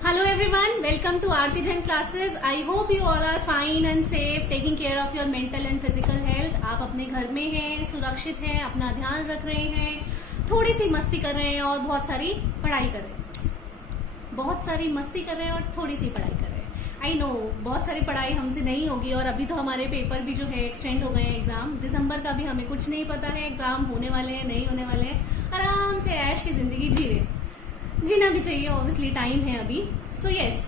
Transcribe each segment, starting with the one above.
Hello everyone, welcome to Aarti Jain classes. I hope you all are fine and safe, taking care of your mental and physical health. आप अपने घर में हैं, सुरक्षित हैं, अपना ध्यान रख रहे हैं, थोड़ी सी मस्ती कर रहे हैं और बहुत सारी पढ़ाई कर रहे हैं। बहुत सारी मस्ती कर रहे हैं और थोड़ी सी पढ़ाई कर रहे हैं। आई नो बहुत सारी पढ़ाई हमसे नहीं होगी और अभी तो हमारे पेपर भी जो है एक्सटेंड हो गए हैं। एग्जाम दिसंबर का भी हमें कुछ नहीं पता है, एग्जाम होने वाले हैं नहीं होने वाले हैं। आराम से ऐश की जिंदगी जी रहे, जीना भी चाहिए, ऑब्वियसली टाइम है अभी। सो यस,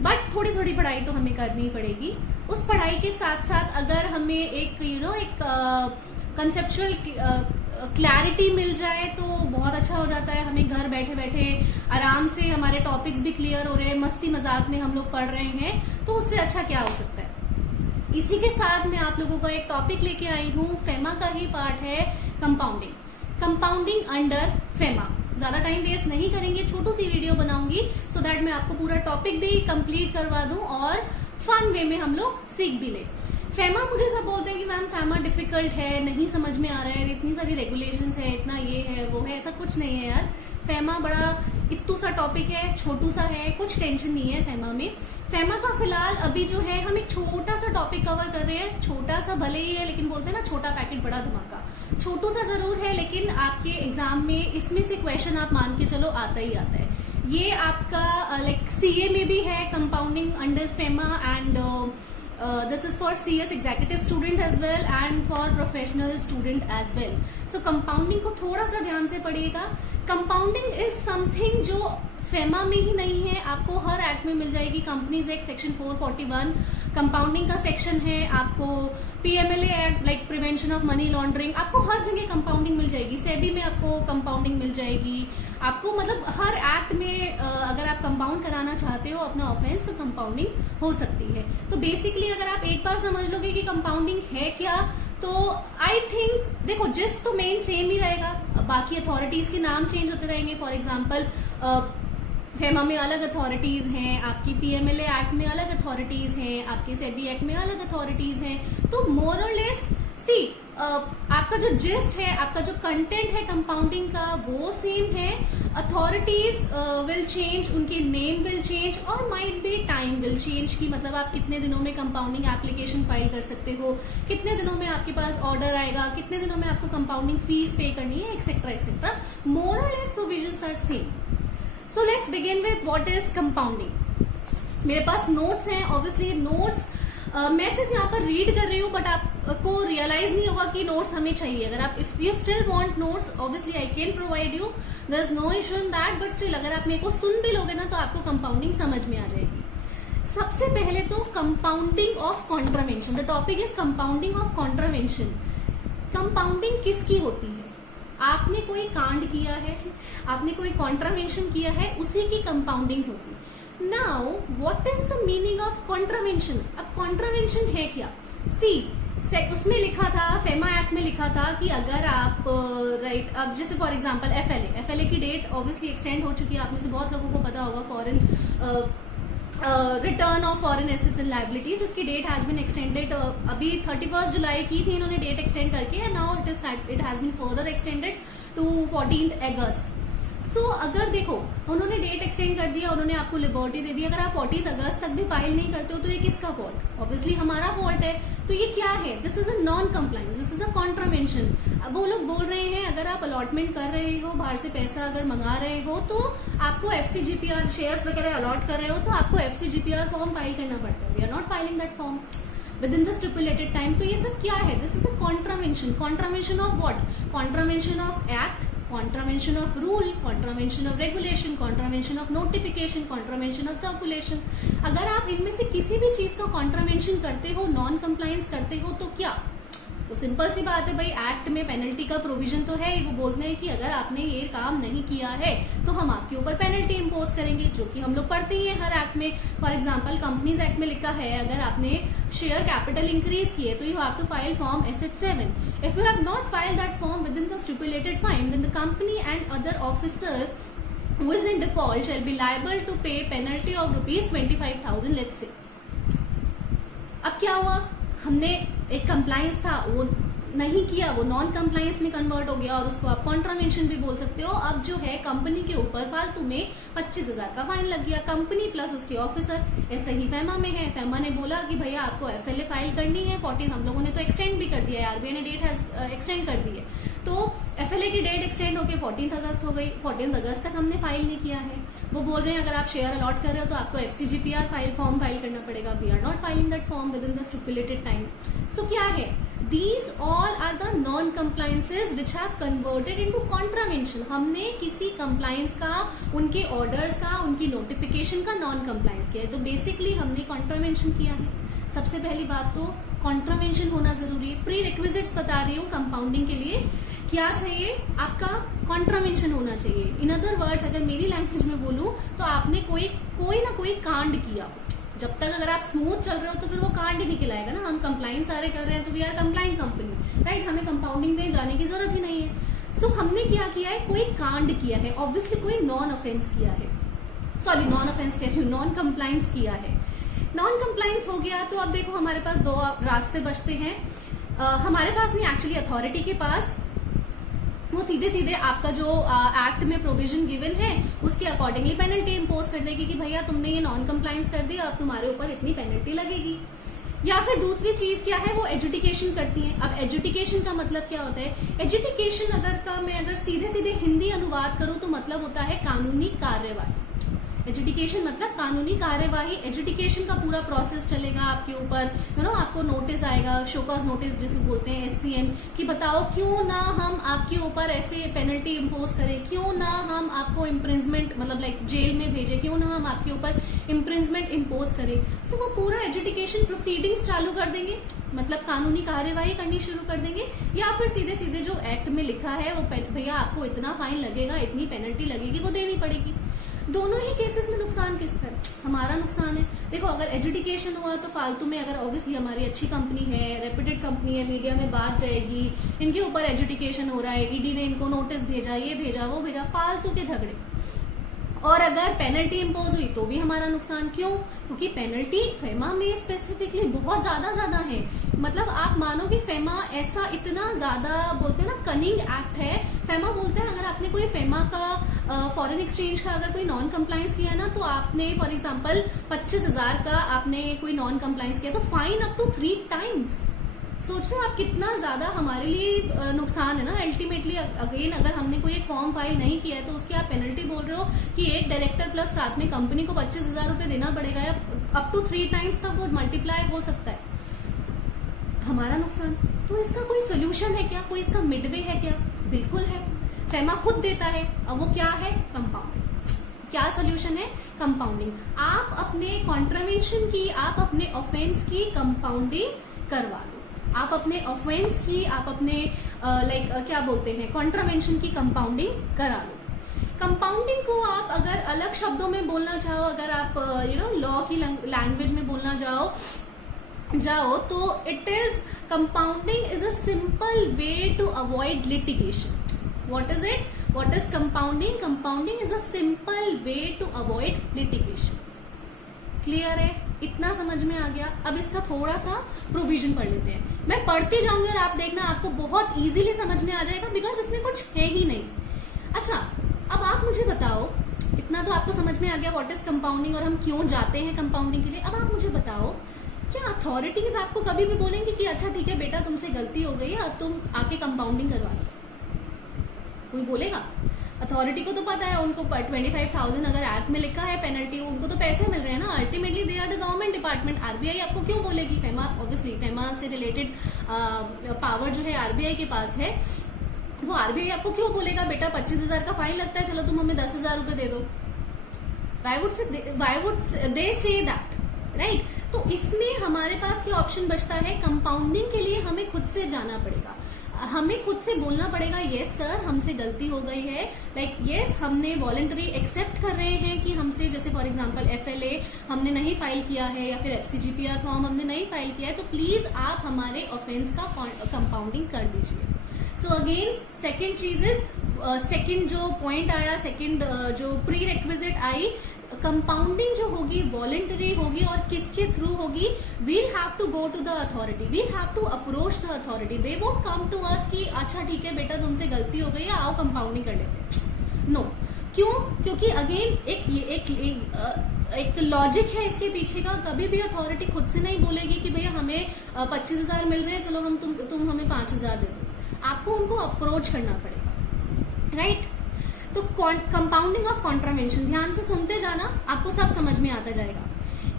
बट थोड़ी थोड़ी पढ़ाई तो हमें करनी पड़ेगी। उस पढ़ाई के साथ साथ अगर हमें एक एक कंसेप्चुअल क्लैरिटी मिल जाए तो बहुत अच्छा हो जाता है। हमें घर बैठे बैठे आराम से हमारे टॉपिक्स भी क्लियर हो रहे हैं, मस्ती मजाक में हम लोग पढ़ रहे हैं, तो उससे अच्छा क्या हो सकता है। इसी के साथ मैं आप लोगों का एक टॉपिक लेके आई हूँ, फेमा का ही पार्ट है कंपाउंडिंग अंडर फेमा। ज्यादा टाइम वेस्ट नहीं करेंगे, छोटू सी वीडियो बनाऊंगी सो दैट मैं आपको पूरा टॉपिक भी कंप्लीट करवा दूं और फन वे में हम लोग सीख भी ले। फेमा, मुझे सब बोलते हैं कि मैम फेमा डिफिकल्ट है, नहीं समझ में आ रहा है, इतनी सारी रेगुलेशंस है, इतना ये है वो है। ऐसा कुछ नहीं है यार। फेमा बड़ा इत्तू सा टॉपिक है, छोटू सा है, कुछ टेंशन नहीं है फेमा में। फेमा का फिलहाल अभी जो है हम एक छोटा सा टॉपिक कवर कर रहे हैं। छोटा सा भले ही है, लेकिन बोलते हैं ना छोटा पैकेट बड़ा धमाका। छोटू सा जरूर है, लेकिन आपके एग्जाम में इसमें से क्वेश्चन आप मान के चलो आता ही आता है। ये आपका लाइक सीए में भी है, compounding under FEMA, and this is for CS executive student as well and for professional student as well. So compounding को थोड़ा सा ध्यान से पढ़िएगा। कंपाउंडिंग इज समथिंग जो फेमा में ही नहीं है, आपको हर एक्ट में मिल जाएगी। कंपनीज एक्ट सेक्शन 441 कंपाउंडिंग का सेक्शन है। आपको PMLA act like prevention of money laundering, आपको हर जगह कंपाउंडिंग मिल जाएगी। सेबी में आपको कंपाउंडिंग मिल जाएगी। आपको मतलब हर एक्ट में अगर आप कंपाउंड कराना चाहते हो अपना ऑफेंस, तो कंपाउंडिंग हो सकती है। तो बेसिकली अगर आप एक बार समझ लोगे कि कंपाउंडिंग है क्या, तो आई थिंक देखो जिस तो मेन सेम ही रहेगा, बाकी अथॉरिटीज के नाम चेंज होते रहेंगे। फॉर एग्जाम्पल फेमा में अलग अथॉरिटीज हैं, आपकी पीएमएलए एक्ट में अलग अथॉरिटीज हैं, आपके सेबी एक्ट में अलग अथॉरिटीज हैं। तो मोर और लेस सी आपका जो जिस्ट है, आपका जो कंटेंट है कंपाउंडिंग का, वो सेम है। अथॉरिटीज विल चेंज, उनकी नेम विल चेंज और might be time will change की मतलब आप कितने दिनों में कंपाउंडिंग एप्लीकेशन फाइल कर सकते हो, कितने दिनों में आपके पास ऑर्डर आएगा, कितने दिनों में आपको कंपाउंडिंग फीस पे करनी है, एक्सेट्रा एक्सेट्रा। मोर और less provisions are same. So let's begin with what is compounding. मेरे पास नोट्स हैं, ऑब्वियसली नोट्स मैं सिर्फ यहाँ पर रीड कर रही हूँ, बट आपको रियलाइज नहीं होगा कि नोट्स हमें चाहिए। अगर आप if you still want notes, obviously I can provide you, there is no issue in that, but still अगर आप मेरे को सुन भी लोगे ना तो आपको कंपाउंडिंग समझ में आ जाएगी। सबसे पहले तो compounding of contravention, the topic is compounding of contravention. Compounding किसकी होती है? आपने कोई कांड किया है, आपने कोई कॉन्ट्रावेंशन किया है, उसी की कंपाउंडिंग होगी। Now what is the meaning of contravention? अब कॉन्ट्रावेंशन है क्या? सी उसमें लिखा था, फेमा एक्ट में लिखा था कि अगर आप राइट अब जैसे फॉर एग्जांपल एफएलए की डेट ऑब्वियसली एक्सटेंड हो चुकी है, आप में से बहुत लोगों को पता होगा। Foreign return of foreign assets and liabilities, इसकी डेट हैज बीन एक्सटेंडेड। अभी 31 जुलाई की थी इन्होंने डेट एक्सटेंड करके, and now it has been further extended to 14 August. So अगर देखो उन्होंने डेट एक्सटेंड कर दिया, उन्होंने आपको लिबर्टी दे दी, अगर आप 14 अगस्त तक भी फाइल नहीं करते हो तो ये किसका फॉल्ट? ऑब्वियसली हमारा फॉल्ट है। तो ये क्या है? This is a non compliance, this is a contravention. अब वो लोग बोल रहे हैं अगर आप अलॉटमेंट कर रहे हो, बाहर से पैसा अगर मंगा रहे हो, तो आपको एफसीजीपीआर शेयर्स वगैरह अलॉट कर रहे हो तो आपको एफसीजीपीआर फॉर्म फाइल करना पड़ता है। We are not filing that form within the stipulated time. तो ये सब क्या है? This is a contravention. Contravention of what? Contravention of act, contravention of rule, contravention of regulation, contravention of notification, contravention of circulation। अगर आप इनमें से किसी भी चीज का contravention करते हो, नॉन कंप्लायंस करते हो, तो क्या? तो सिंपल सी बात है भाई, एक्ट में पेनल्टी का प्रोविजन तो है ही। वो बोलते हैं कि अगर आपने ये काम नहीं किया है तो हम आपके ऊपर पेनल्टी इम्पोज करेंगे, जो कि हम लोग पढ़ते ही हैं हर एक्ट में। फॉर एग्जांपल कंपनीज एक्ट में लिखा है अगर आपने शेयर कैपिटल इंक्रीज किए तो you have to file form SF7। If you have not file that form within the stipulated time, then the company and other officer who is in default shall be liable to pay penalty of ₹25,000, let's say। अब क्या हुआ? हमने एक compliance था, वो नहीं किया वो नॉन कंप्लायंस में कन्वर्ट हो गया और उसको आप कॉन्ट्रावेंशन भी बोल सकते हो। अब जो है कंपनी के ऊपर फालतू में 25,000 का फाइन लग गया, कंपनी प्लस उसके ऑफिसर। ऐसे ही फेमा में है, फेमा ने बोला कि भैया आपको एफएलए फाइल करनी है 14, हम लोगों ने तो एक्सटेंड भी कर दिया है, आरबीआई ने डेट एक्सटेंड कर दी है, तो एफएलए की डेट एक्सटेंड होकर 14 अगस्त हो गई। 14 अगस्त तक हमने फाइल नहीं किया है। वो बोल रहे हैं अगर आप शेयर अलॉट कर रहे हो तो आपको एफसीजीपीआर फॉर्म फाइल करना पड़ेगा। We are not filing that form within the stipulated time. So क्या है, these all are the non compliances which have converted into contravention. हमने किसी कंप्लायंस का, उनके ऑर्डर्स का, उनकी नोटिफिकेशन का नॉन कंप्लायंस किया है, तो बेसिकली हमने कॉन्ट्रावेंशन किया है। सबसे पहली बात तो कॉन्ट्रावेंशन होना जरूरी है। प्री रिक्विजिट्स बता रही हूँ कंपाउंडिंग के लिए, क्या चाहिए आपका, कॉन्ट्रावेंशन होना चाहिए। इन अदर वर्ड्स अगर मेरी लैंग्वेज में बोलूं तो आपने कोई ना कोई कांड किया। जब तक अगर आप स्मूथ चल रहे हो तो फिर वो कांड ही निकल आएगा ना। हम कंप्लाइंस सारे कर रहे हैं तो we are compliant company, right, हमें कंपाउंडिंग में जाने की जरूरत ही नहीं है। सो हमने क्या किया है, कोई कांड किया है, ऑब्वियसली कोई नॉन ऑफेंस किया है, सॉरी नॉन ऑफेंस कह रही हूँ, नॉन कंप्लाइंस किया है। नॉन कंप्लाइंस हो गया तो अब देखो हमारे पास दो रास्ते बचते हैं। हमारे पास नहीं, एक्चुअली अथॉरिटी के पास। वो सीधे सीधे आपका जो एक्ट में प्रोविजन गिवन है उसके अकॉर्डिंगली पेनल्टी इम्पोज कर देगी कि भैया तुमने ये नॉन कंप्लायंस कर दिया, अब तुम्हारे ऊपर इतनी पेनल्टी लगेगी। या फिर दूसरी चीज क्या है, वो एजुडिकेशन करती है। अब एजुडिकेशन का मतलब क्या होता है, एजुडिकेशन मैं अगर सीधे सीधे हिंदी अनुवाद करूं तो मतलब होता है कानूनी कार्यवाही। एजुडिकेशन मतलब कानूनी कार्यवाही। एजुडिकेशन का पूरा प्रोसेस चलेगा आपके ऊपर, आपको नोटिस आएगा, शोकॉज नोटिस जिसे बोलते हैं, एससीएन, कि बताओ क्यों ना हम आपके ऊपर ऐसे पेनल्टी इम्पोज करें, क्यों ना हम आपको इम्प्रिजमेंट मतलब लाइक जेल में भेजें, क्यों ना हम आपके ऊपर इम्प्रिजमेंट इम्पोज करें। सो वो पूरा एजुडिकेशन प्रोसीडिंग्स चालू कर देंगे, मतलब कानूनी कार्यवाही करनी शुरू कर देंगे। या फिर सीधे सीधे जो एक्ट में लिखा है वो भैया आपको इतना फाइन लगेगा, इतनी पेनल्टी लगेगी, वो देनी पड़ेगी। दोनों ही केसेस में नुकसान किसका है, हमारा नुकसान है। देखो अगर एजुडिकेशन हुआ तो फालतू में, अगर ऑब्वियसली हमारी अच्छी कंपनी है, रेप्यूटेड कंपनी है, मीडिया में बात जाएगी, इनके ऊपर एजुडिकेशन हो रहा है, ईडी ने इनको नोटिस भेजा, ये भेजा, वो भेजा, फालतू के झगड़े। और अगर पेनल्टी इम्पोज हुई तो भी हमारा नुकसान। क्यों? क्योंकि पेनल्टी फेमा में स्पेसिफिकली बहुत ज्यादा है। मतलब आप मानोगे फेमा ऐसा इतना ज्यादा बोलते हैं ना, कनिंग एक्ट है। फेमा बोलते हैं अगर आपने कोई फेमा का फॉरेन एक्सचेंज का अगर कोई नॉन कंप्लायंस किया ना, तो आपने फॉर एग्जांपल 25,000 का आपने कोई नॉन कंप्लायंस किया तो फाइन अप टू 3 टाइम्स। सोच लो आप कितना ज्यादा हमारे लिए नुकसान है ना। अल्टीमेटली अगेन अगर हमने कोई एक फॉर्म फाइल नहीं किया है तो उसकी आप पेनल्टी बोल रहे हो कि एक डायरेक्टर प्लस साथ में कंपनी को 25,000 रुपए देना पड़ेगा, या अप टू 3 टाइम्स तक वो मल्टीप्लाई हो सकता है, हमारा नुकसान। तो इसका कोई सोल्यूशन है क्या, कोई इसका मिडवे है क्या? बिल्कुल है, फेमा खुद देता है। अब वो क्या है? कंपाउंडिंग। क्या सोल्यूशन है? कंपाउंडिंग। आप अपने कॉन्ट्रावेंशन की, आप अपने ऑफेंस की कंपाउंडिंग करवा लो। आप अपने ऑफेंस की, आप अपने क्या बोलते हैं, कॉन्ट्रावेंशन की कंपाउंडिंग करा लो। कंपाउंडिंग को आप अगर अलग शब्दों में बोलना चाहो, अगर आप लॉ की लैंग्वेज में बोलना जाओ तो it is, compounding is a simple way to avoid litigation. What is it? What is compounding? Compounding is a simple way to avoid litigation. Clear है? इतना समझ में आ गया। अब इसका थोड़ा सा प्रोविजन पढ़ लेते हैं। मैं पढ़ती जाऊंगी और आप देखना आपको बहुत इजीली समझ में आ जाएगा, बिकॉज इसमें कुछ है ही नहीं। अच्छा, अब आप मुझे बताओ, इतना तो आपको समझ में आ गया व्हाट इज कंपाउंडिंग और हम क्यों जाते हैं कंपाउंडिंग के लिए। अब आप मुझे बताओ, क्या अथॉरिटीज आपको कभी भी बोलेंगे कि अच्छा ठीक है बेटा तुमसे गलती हो गई है, अब तुम आके कंपाउंडिंग करवा लो? कोई बोलेगा? अथॉरिटी को तो पता है, उनको 25,000 अगर एक्ट में लिखा है पेनल्टी, उनको तो पैसे मिल रहे हैं ना। Ultimately they are the government department. RBI आपको क्यों बोलेगी? फेमा ऑब्वियसली, फेमा से रिलेटेड पावर जो है आरबीआई के पास है, वो आरबीआई आपको क्यों बोलेगा बेटा 25,000 का फाइन लगता है, चलो तुम हमें 10,000 रुपए दे दो? Why would they say that, right? तो इसमें हमारे पास क्या ऑप्शन बचता है? कंपाउंडिंग के लिए हमें खुद से जाना पड़ेगा, हमें खुद से बोलना पड़ेगा यस सर हमसे गलती हो गई है, लाइक यस हमने वॉलंटरी एक्सेप्ट कर रहे हैं कि हमसे, जैसे फॉर एग्जांपल एफएलए हमने नहीं फाइल किया है या फिर एफसीजीपीआर फॉर्म हमने नहीं फाइल किया है, तो प्लीज आप हमारे ऑफेंस का कंपाउंडिंग कर दीजिए। सो अगेन सेकेंड चीज इज, सेकेंड जो पॉइंट आया, सेकेंड जो प्री रिक्विजिट आई, कंपाउंडिंग जो होगी वॉलेंटरी होगी और किसके थ्रू होगी, we'll have to go to the authority, we'll have to approach the authority, they won't come to us कि अच्छा ठीक है बेटा तुमसे गलती हो गई है आओ कंपाउंडिंग कर लेते हैं, नो। क्यों? क्योंकि अगेन एक लॉजिक है इसके पीछे का, कभी भी अथॉरिटी खुद से नहीं बोलेगी कि भैया हमें 25,000 मिल रहे हैं चलो हम तुम हमें 5,000 दे दो, आपको उनको अप्रोच करना पड़ेगा, राइट। तो कंपाउंडिंग ऑफ कॉन्ट्रावेंशन, ध्यान से सुनते जाना, आपको सब समझ में आता जाएगा।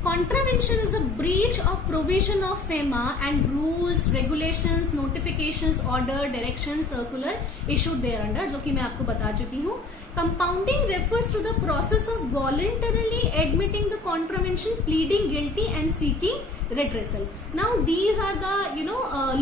Contravention is a breach of provision of FEMA and rules, regulations, notifications, order, directions, circular issued thereunder, जो कि मैं आपको बता चुकी हूँ। Compounding refers to the process of voluntarily admitting the contravention, pleading guilty and seeking redressal. Now these are the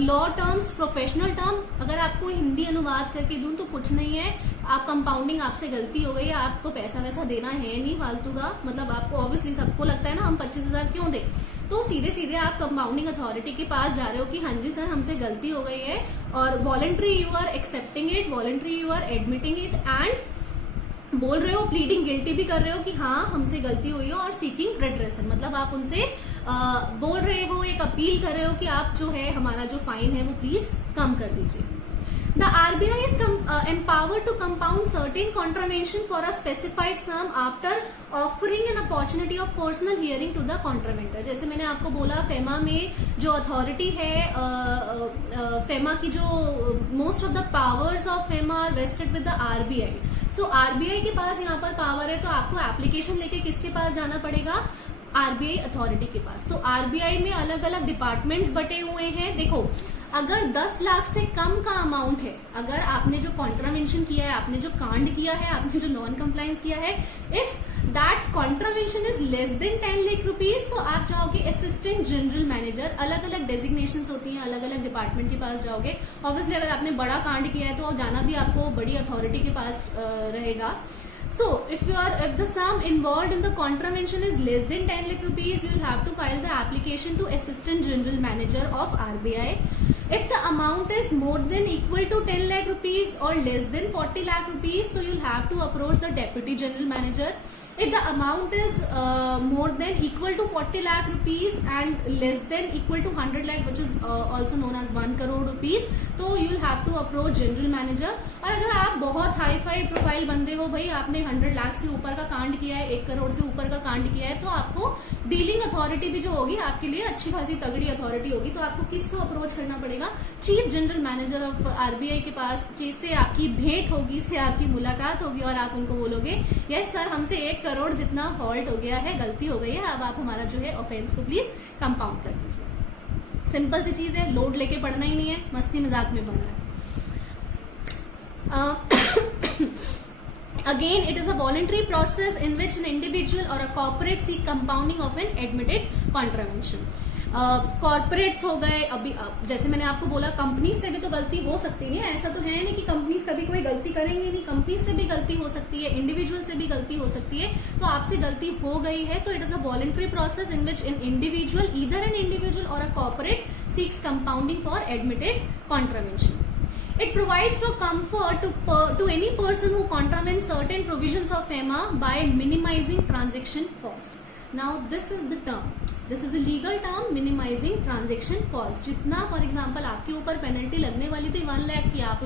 law terms, professional term. अगर आपको हिंदी अनुवाद करके दूं तो कुछ नहीं है, आप कंपाउंडिंग आपसे गलती हो गई है, आपको पैसा वैसा देना है नहीं फालतू का, मतलब आपको ऑब्वियसली सबको लगता है ना हम 25,000 क्यों दे, तो सीधे सीधे आप कंपाउंडिंग अथॉरिटी के पास जा रहे हो कि हाँ जी सर हमसे गलती हो गई है, और voluntary you are accepting it, voluntary you are admitting it and बोल रहे हो, प्लीडिंग गिल्टी भी कर रहे हो कि हाँ हमसे गलती हुई है, और सीकिंग रेड्रेसल मतलब आप उनसे बोल रहे हो, एक अपील कर रहे हो कि आप जो है हमारा जो फाइन है वो प्लीज कम कर दीजिए। The RBI is empowered to compound certain contravention for a specified sum after offering an opportunity of personal hearing to the contraventor. जैसे मैंने आपको बोला फेमा में जो अथॉरिटी है, फेमा की जो most of the powers of FEMA are vested with the RBI. So RBI के पास यहाँ पर पावर है, तो आपको एप्लीकेशन लेके किसके पास जाना पड़ेगा, RBI अथॉरिटी के पास। तो RBI में अलग अलग डिपार्टमेंट्स बटे हुए हैं। देखो अगर 10 लाख से कम का अमाउंट है, अगर आपने जो कॉन्ट्रावेंशन किया है, आपने जो कांड किया है, आपने जो नॉन कंप्लायंस किया है, if that contravention is less than 10 lakh rupees, तो आप जाओगे असिस्टेंट जनरल मैनेजर, अलग अलग डेजिग्नेशन होती हैं, अलग अलग डिपार्टमेंट के पास जाओगे। ऑब्वियसली अगर आपने बड़ा कांड किया है तो जाना भी आपको बड़ी अथॉरिटी के पास रहेगा। So, if the sum involved in the contravention is less than 10 lakh rupees, you will have to file the application to Assistant General Manager of RBI. If the amount is more than equal to 10 lakh rupees or less than 40 lakh rupees, so you will have to approach the Deputy General Manager. If the amount is more than equal to 40 lakh rupees and less than equal to 100 lakh, which is also known as 1 crore rupees, तो you will have to approach general manager. और अगर आप बहुत hi fi profile बंदे हो, भाई आपने 100 लाख से ऊपर का कांड किया है, 1 करोड़ से ऊपर का कांड किया है, तो आपको डीलिंग अथॉरिटी भी जो होगी आपके लिए अच्छी खासी तगड़ी अथॉरिटी होगी। तो आपको किसको अप्रोच करना पड़ेगा, chief general manager of RBI के पास, जिससे आपकी भेंट होगी, इससे आपकी मुलाकात होगी और आप उनको बोलोगे यस सर हमसे 1 करोड़ जितना फॉल्ट हो गया है, गलती हो गई है, अब आप हमारा जो है ऑफेंस को प्लीज कंपाउंड कर दीजिए। सिंपल सी चीज है, लोड लेके पढ़ना ही नहीं है, मस्ती मजाक में पढ़ना है। Again, it is a voluntary process in which an individual or a corporate seek compounding of an admitted contravention. Corporates हो गए, अभी जैसे मैंने आपको बोला कंपनी से भी तो गलती हो सकती है, ऐसा तो है नहीं कि कंपनीज कभी कोई गलती करेंगे नहीं, कंपनी से भी गलती हो सकती है, इंडिविजुअल से भी गलती हो सकती है। तो आपसे गलती हो गई है तो it is a voluntary process in which an individual, either an individual और a corporate seeks compounding for admitted contravention. It provides for comfort to any person who contravenes certain provisions of FEMA by minimizing transaction cost. Now this is the term, this is a legal term, minimizing transaction cost. जितना for example आपके ऊपर penalty लगने वाली थी 1 लाख की, आप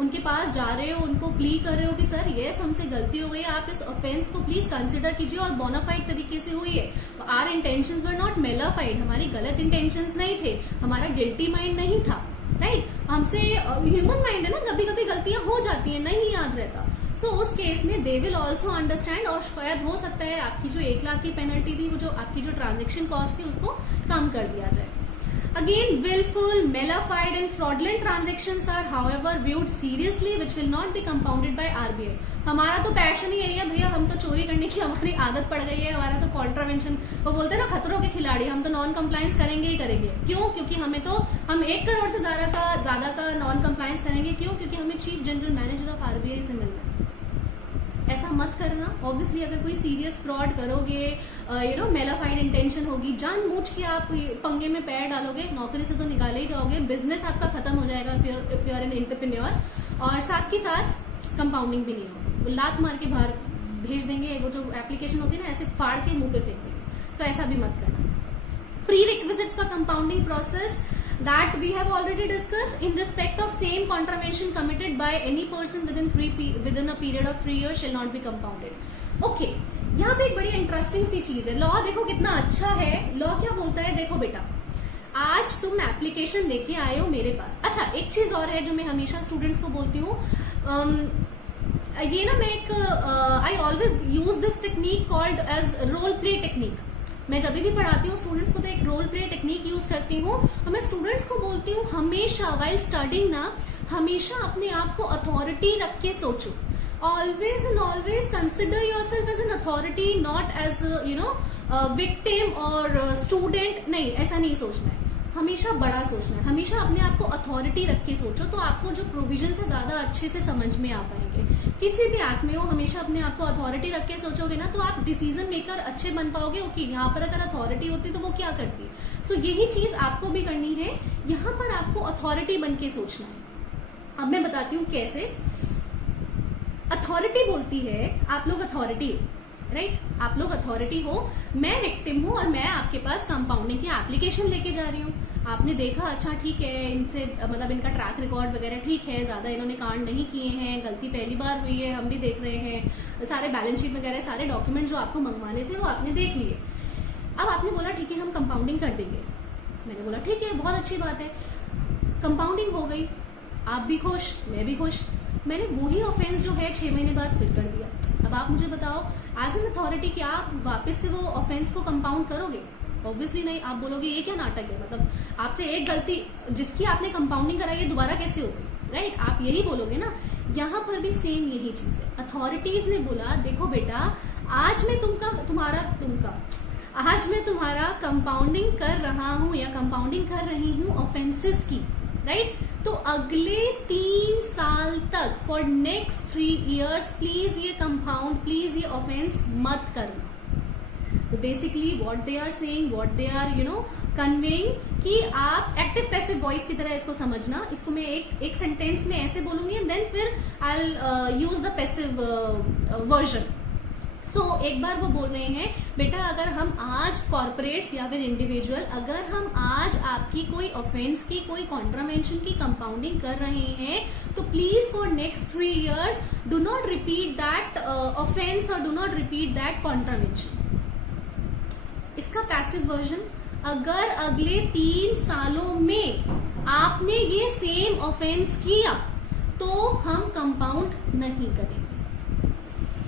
उनके पास जा रहे हो, उनको प्ली कर रहे हो कि सर ये हमसे गलती हो गई, आप इस ऑफेंस को प्लीज कंसिडर कीजिए और बोनाफाइड तरीके से हुई है। Our intentions were not malafide, हमारी गलत इंटेंशंस नहीं थे, हमारा गिल्टी माइंड नहीं था, राइट। हमसे ह्यूमन माइंड है ना, कभी कभी गलतियां हो जाती हैं, नहीं याद रहता। सो उस केस में दे विल ऑल्सो अंडरस्टैंड, और शायद हो सकता है आपकी जो 1 लाख की पेनल्टी थी, वो जो आपकी जो ट्रांजेक्शन कॉस्ट थी उसको कम कर दिया जाए। Again, willful, malafide and fraudulent transactions are however viewed seriously, which will not be compounded by RBI. हमारा तो पैशन ही यही है भैया, हम तो चोरी करने की हमारी आदत पड़ गई है, हमारा तो कॉन्ट्रावेंशन, वो बोलते हैं ना खतरों के खिलाड़ी, हम तो नॉन कंप्लायंस करेंगे ही करेंगे। क्यों? क्योंकि हम 1 करोड़ से ज्यादा का नॉन कंप्लायंस करेंगे। क्यों? क्योंकि हमें chief general manager of RBI से मिलना है। ऐसा मत करना। ऑब्वियसली अगर कोई सीरियस फ्रॉड करोगे, मेलाफाइड इंटेंशन होगी, जानबूझ के आप पंगे में पैर डालोगे, नौकरी से तो निकाले ही जाओगे, बिजनेस आपका खत्म हो जाएगा if you are an entrepreneur, और साथ के साथ कंपाउंडिंग भी नहीं होगी, लात मार के बाहर भेज देंगे, वो जो एप्लीकेशन होती है ना ऐसे फाड़ के मुंह पे फेंक देंगे। सो ऐसा भी मत करना। Prerequisites for compounding process that we have already discussed in respect of same contravention committed by any person within a period of 3 years shall not be compounded. Okay, यहाँ पे एक बड़ी इंटरेस्टिंग सी चीज है। लॉ देखो कितना अच्छा है। लॉ क्या बोलता है, देखो बेटा, आज तुम एप्लीकेशन लेके आए हो मेरे पास। अच्छा, एक चीज और है जो मैं हमेशा स्टूडेंट्स को बोलती हूँ, ये ना मैं एक I always use this technique called as role play technique. मैं जब भी पढ़ाती हूँ स्टूडेंट्स को तो एक रोल प्ले टेक्निक यूज करती हूँ, और मैं स्टूडेंट्स को बोलती हूँ हमेशा वाइल स्टडिंग ना, हमेशा अपने आप को अथॉरिटी रख के सोचो। Always and always consider yourself as an authority, not as victim और स्टूडेंट। नहीं, ऐसा नहीं सोचना है, हमेशा बड़ा सोचना है, हमेशा अपने आप को अथॉरिटी रख के सोचो, तो आपको जो प्रोविजन है ज्यादा अच्छे से समझ में आ पाएंगे। किसी भी एक्ट में हो हमेशा अपने आप को अथॉरिटी रख के सोचोगे ना, तो आप डिसीजन मेकर अच्छे बन पाओगे। ओके, यहाँ पर अगर अथॉरिटी होती तो वो क्या करती। सो यही चीज आपको भी करनी है, यहाँ पर आपको अथॉरिटी बन के सोचना है। अब मैं बताती हूँ कैसे। अथॉरिटी बोलती है, आप लोग अथॉरिटी हो, राइट, आप लोग अथॉरिटी हो, मैं विक्टिम हूं और मैं आपके पास कंपाउंडिंग की एप्लीकेशन लेके जा रही हूँ। आपने देखा, अच्छा ठीक है, इनसे मतलब इनका ट्रैक रिकॉर्ड वगैरह ठीक है, ज्यादा इन्होंने कांड नहीं किए हैं, गलती पहली बार हुई है, हम भी देख रहे हैं, सारे बैलेंस शीट वगैरह सारे डॉक्यूमेंट जो आपको मंगवाने थे वो आपने देख लिए। अब आपने बोला ठीक है हम कंपाउंडिंग कर देंगे। मैंने बोला ठीक है, बहुत अच्छी बात है, कंपाउंडिंग हो गई, आप भी खुश, मैं भी खुश। मैंने वही ऑफेंस जो है 6 महीने बाद फिर कर दिया। अब आप मुझे बताओ, एज एन अथॉरिटी क्या आप वापस से वो ऑफेंस को कंपाउंड करोगे? ऑब्वियसली नहीं। आप बोलोगे ये क्या नाटक है, मतलब आपसे एक गलती जिसकी आपने कंपाउंडिंग कराई है दोबारा कैसे होगी, राइट, आप यही बोलोगे ना। यहाँ पर भी सेम यही चीज है। अथॉरिटीज ने बोला देखो बेटा, आज मैं आज मैं तुम्हारा कंपाउंडिंग कर रहा हूं या कंपाउंडिंग कर रही हूं ऑफेंसेस की, राइट, तो अगले 3 साल तक फॉर नेक्स्ट 3 years प्लीज ये कंपाउंड, प्लीज ये ऑफेंस मत करना। तो basically what they are saying, what they are conveying कि आप एक्टिव पैसिव वॉइस की तरह इसको समझना। इसको मैं एक सेंटेंस में ऐसे बोलूंगी एंड देन फिर आई यूज द पैसिव वर्जन। सो एक बार वो बोल रहे हैं बेटा, अगर हम आज कॉर्पोरेट्स या फिर इंडिविजुअल, अगर हम आज आपकी कोई ऑफेंस की, कोई कॉन्ट्रावेंशन की कंपाउंडिंग कर रहे हैं, तो please for next 3 years do not repeat that offence और do not repeat that contravention. इसका पैसिव वर्जन, अगर अगले 3 सालों में आपने ये सेम ऑफेंस किया तो हम कंपाउंड नहीं करेंगे।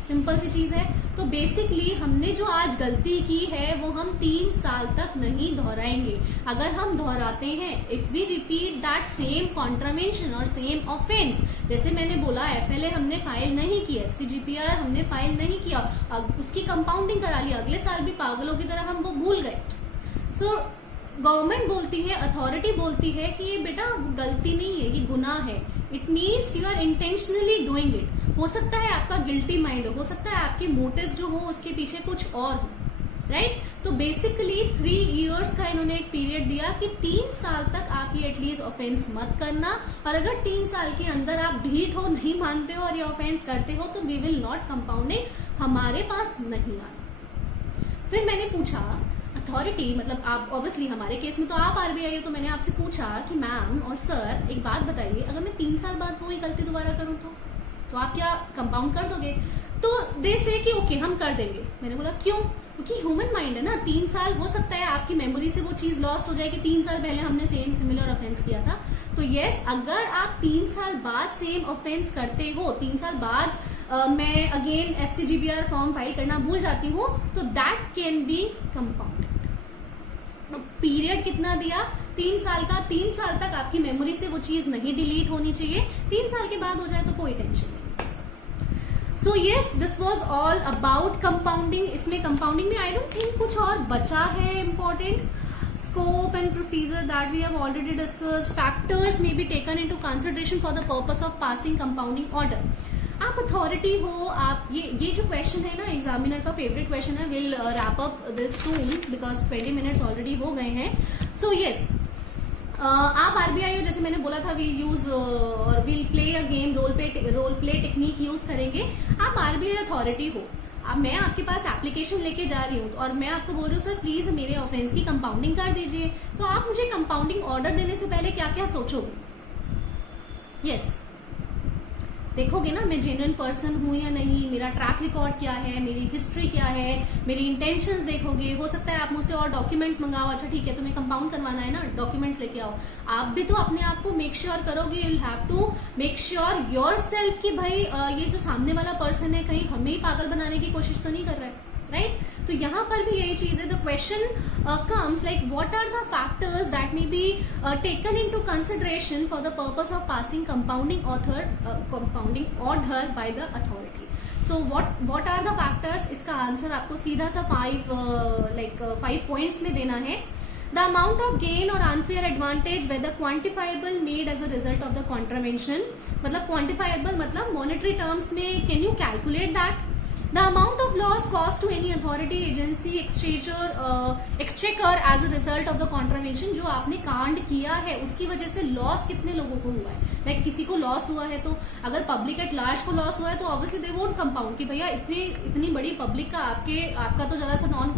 सिंपल सी चीज है। तो बेसिकली हमने जो आज गलती की है वो हम 3 साल तक नहीं दोहराएंगे। अगर हम दोहराते हैं, if we repeat that same contravention और सेम ऑफेंस, जैसे मैंने बोला एफएलए हमने फाइल नहीं की, एफसीजीपीआर हमने फाइल नहीं किया, अब उसकी कंपाउंडिंग करा लिया, अगले साल भी पागलों की तरह हम वो भूल गए। सो गवर्नमेंट बोलती है, अथॉरिटी बोलती है कि ये बेटा गलती नहीं है, ये गुनाह है। It means you are intentionally doing it. हो सकता है आपका गिल्टी माइंड हो सकता है आपके मोटिव्स जो हो उसके पीछे कुछ और हो, राइट। तो बेसिकली 3 years का इन्होंने एक पीरियड दिया कि 3 साल तक आप ये एटलीस्ट ऑफेंस मत करना, और अगर 3 साल के अंदर आप ढीठ हो, नहीं मानते हो और ये ऑफेंस करते हो तो वी विल नॉट कंपाउंडिंग, हमारे पास नहीं आना। फिर मैंने पूछा अथॉरिटी, मतलब आप ऑब्वियसली हमारे केस में तो आप आरबीआई हो, तो मैंने आपसे पूछा कि मैम और सर एक बात बताइए, अगर मैं 3 साल बाद कोई गलती दोबारा करूं तो आप क्या कंपाउंड कर दोगे? तो दे से कि ओके हम कर देंगे। मैंने बोला क्यों? क्योंकि ह्यूमन माइंड है ना, 3 साल हो सकता है आपकी मेमोरी से वो चीज लॉस्ट हो जाए कि 3 साल पहले हमने सेम सिमिलर ऑफेंस किया था। तो यस, अगर आप 3 साल बाद सेम ऑफेंस करते हो, 3 साल बाद मैं अगेन एफसीजीबीआर फॉर्म फाइल करना भूल जाती हूँ, तो that can be compounded. Period कितना दिया? 3 साल का। 3 साल तक आपकी मेमोरी से वो चीज नहीं डिलीट होनी चाहिए। 3 साल के बाद हो जाए तो कोई टेंशन नहीं। So yes, this was all about compounding. इसमें कंपाउंडिंग में आई डोंट थिंक कुछ और बचा है important. Scope and procedure that we have already discussed. Factors may be taken into consideration for the purpose of passing compounding order. आप authority हो, आप ये जो क्वेश्चन है ना एग्जामिनर का फेवरेट क्वेश्चन है। Will wrap up this soon because 20 minutes already हो गए हैं। सो यस, आप आरबीआई हो, जैसे मैंने बोला था, विल यूज और will play a game, role play technique use करेंगे। आप आरबीआई अथॉरिटी हो, अब मैं आपके पास एप्लीकेशन लेके जा रही हूँ और मैं आपको बोल रही हूँ सर प्लीज मेरे ऑफेंस की कंपाउंडिंग कर दीजिए, तो आप मुझे कंपाउंडिंग ऑर्डर देने से पहले क्या क्या सोचोगे? यस, देखोगे ना मैं जेन्युइन पर्सन हूं या नहीं, मेरा ट्रैक रिकॉर्ड क्या है, मेरी हिस्ट्री क्या है, मेरी इंटेंशंस देखोगे। हो सकता है आप मुझसे और डॉक्यूमेंट्स मंगाओ, अच्छा ठीक है तुम्हें कंपाउंड करवाना है ना, डॉक्यूमेंट्स लेके आओ। आप भी तो अपने आप को मेक श्योर करोगे, you will have to make sure yourself कि भाई ये जो सामने वाला पर्सन है कहीं हमें ही पागल बनाने की कोशिश तो नहीं कर रहा है, राइट? तो यहाँ पर भी यही चीज है। The question comes like what are the factors that may be taken into consideration for the purpose of passing compounding order by the authority. So what are the factors, इसका आंसर आपको सीधा सा 5 पॉइंट्स में देना है। The amount of gain or unfair advantage whether quantifiable made as a result of the contravention, मतलब quantifiable मतलब monetary terms में can you calculate that? The amount of loss caused to any authority, agency, exchequer as a result of the contravention, जो आपने कांड किया है उसकी वजह से लॉस कितने लोगों को हुआ है। लाइक किसी को लॉस हुआ है तो अगर पब्लिक एट लार्ज को लॉस हुआ है तो ऑब्वियसली दे वोंट कंपाउंड कि भैया इतनी बड़ी पब्लिक का आपका तो जरा सा नॉन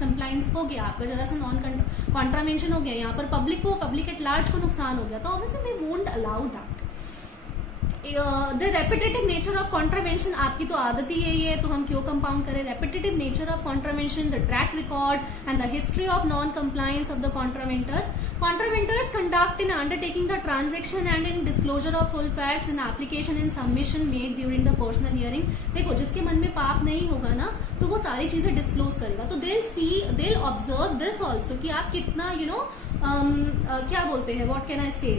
कंप्लायंस हो गया, आपका जरा सा नॉन कॉन्ट्रावेंशन हो गया, यहाँ पर पब्लिक एट लार्ज को नुकसान हो गया, तो obviously they won't allow that. The repetitive nature of contravention, आपकी तो आदत ही यही है तो हम क्यों कंपाउंड करें। Repetitive nature of contravention, the track record and the history of non compliance of the contraventors conduct in undertaking the transaction and in disclosure of full facts in application and submission made during the personal hearing। देखो जिसके मन में पाप नहीं होगा ना तो वो सारी चीजें डिस्क्लोज करेगा, तो they'll observe this also कि आप कितना क्या बोलते हैं, what can I say,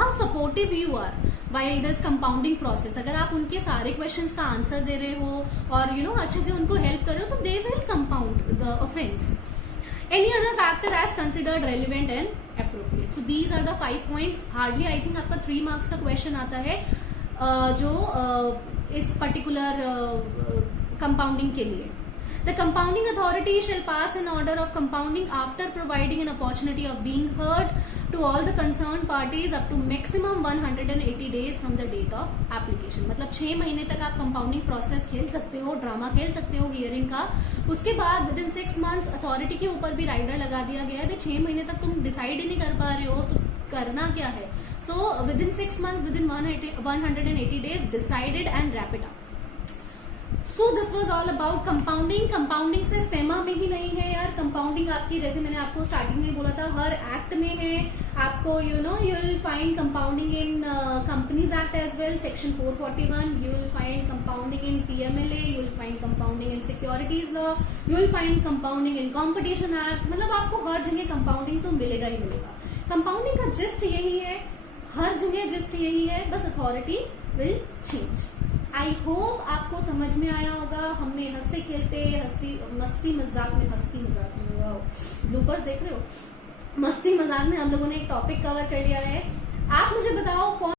how supportive you are while this compounding process। अगर आप उनके सारे क्वेश्चंस का आंसर दे रहे हो और अच्छे से उनको हेल्प कर रहे हो तो they will compound the offense। Any other factor as considered relevant and appropriate। So these are the 5 points। Hardly I think आपका 3 marks का question आता है जो इस particular compounding के लिए। The compounding authority shall pass an order of compounding after providing an opportunity of being heard to all the concerned parties up to maximum 180 days from the date of application। मतलब 6 महीने तक आप compounding process खेल सकते हो, drama खेल सकते हो हियरिंग का। उसके बाद विद इन 6 मंथ्स अथॉरिटी के ऊपर भी राइडर लगा दिया गया है, भाई 6 महीने तक तुम डिसाइड ही नहीं कर पा रहे हो तो करना क्या है। So with in 6 months with in 180 days decided and wrap it up. So this was all about compounding. Compounding से फेमा में ही नहीं है यार, कंपाउंडिंग आपकी जैसे मैंने आपको स्टार्टिंग में बोला था हर एक्ट में है। आपको you will find compounding in companies act as well, section 441। You will find compounding in PMLA, you will find compounding in securities law, you will find compounding in competition act. मतलब आपको हर जगह compounding तो मिलेगा ही मिलेगा। Compounding का gist यही है, हर जगह जिस्ट यही है, बस authority will change. I hope आपको समझ में आया होगा। हमने हंसते खेलते मस्ती मजाक में ब्लूपर्स देख रहे हो, मस्ती मजाक में हम लोगों ने एक टॉपिक कवर कर लिया है। आप मुझे बताओ कौन